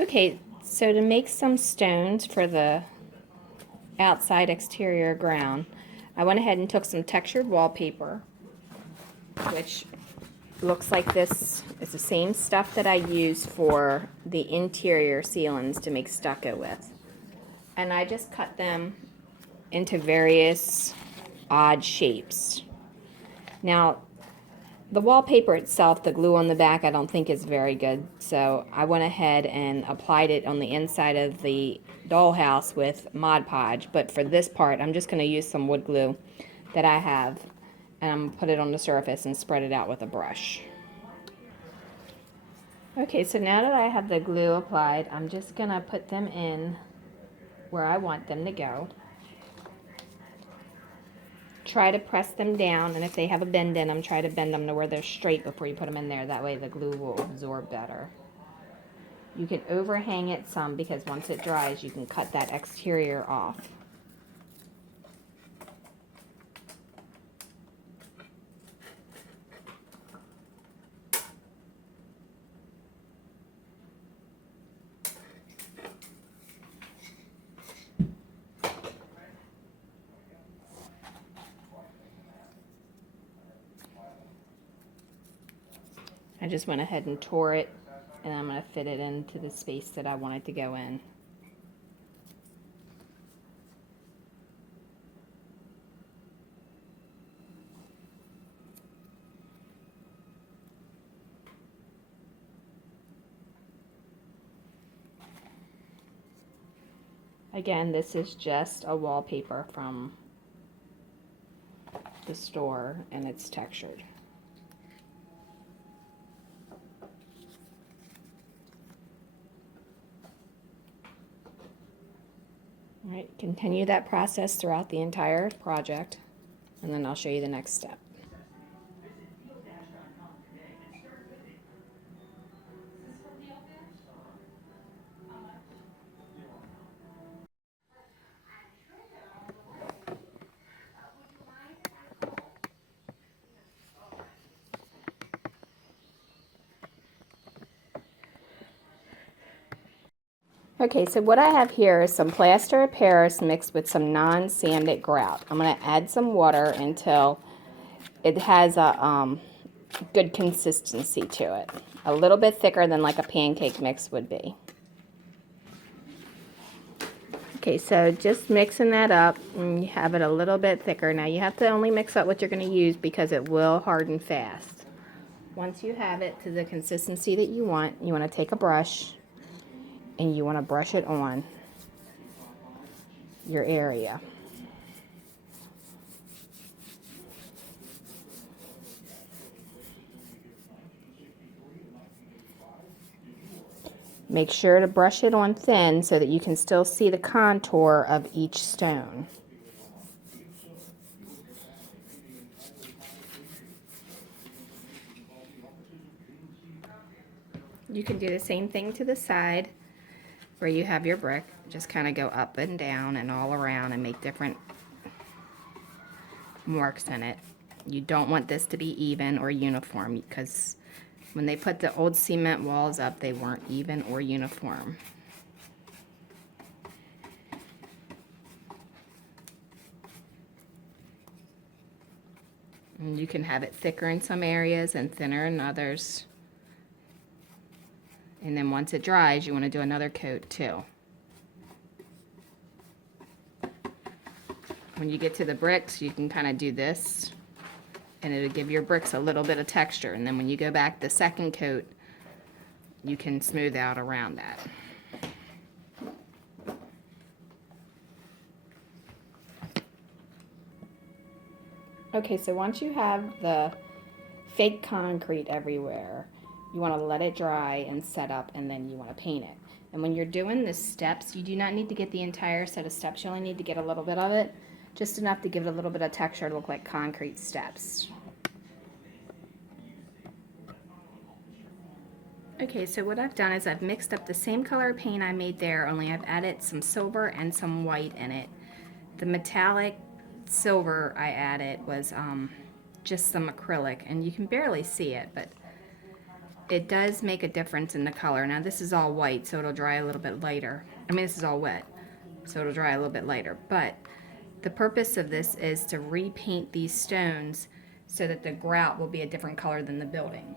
Okay, so to make some stones for the outside exterior ground, I went ahead and took some textured wallpaper, which looks like this. Is the same stuff that I use for the interior ceilings to make stucco with. And I just cut them into various odd shapes. Now, the wallpaper itself, the glue on the back, I don't think is very good, so I went ahead and applied it on the inside of the dollhouse with Mod Podge, but for this part, I'm just going to use some wood glue that I have, and I'm going to put it on the surface and spread it out with a brush. Okay, so now that I have the glue applied, I'm just going to put them in where I want them to go. Try to press them down, and if they have a bend in them, try to bend them to where they're straight before you put them in there. That way the glue will absorb better. You can overhang it some because once it dries, you can cut that exterior off. I just went ahead and tore it, and I'm going to fit it into the space that I want it to go in. Again, this is just a wallpaper from the store, and it's textured. All right, continue that process throughout the entire project, and then I'll show you the next step. Okay, so what I have here is some plaster of Paris mixed with some non-sanded grout. I'm going to add some water until it has a good consistency to it. A little bit thicker than like a pancake mix would be. Okay, so just mixing that up, and you have it a little bit thicker. Now you have to only mix up what you're going to use because it will harden fast. Once you have it to the consistency that you want to take a brush and you want to brush it on your area. Make sure to brush it on thin so that you can still see the contour of each stone. You can do the same thing to the side where you have your brick. Just kind of go up and down and all around and make different marks in it. You don't want this to be even or uniform because when they put the old cement walls up, they weren't even or uniform. And you can have it thicker in some areas and thinner in others. And then once it dries, you want to do another coat too. When you get to the bricks, you can kind of do this, and it'll give your bricks a little bit of texture. And then when you go back the second coat, you can smooth out around that. Okay, so once you have the fake concrete everywhere, you want to let it dry and set up, and then you want to paint it. And when you're doing the steps, you do not need to get the entire set of steps. You only need to get a little bit of it, just enough to give it a little bit of texture to look like concrete steps. Okay, so what I've done is I've mixed up the same color paint I made there, only I've added some silver and some white in it. The metallic silver I added was just some acrylic, and you can barely see it, but it does make a difference in the color. Now this is all white, so it'll dry a little bit later. I mean, this is all wet, so it'll dry a little bit later. But the purpose of this is to repaint these stones so that the grout will be a different color than the building.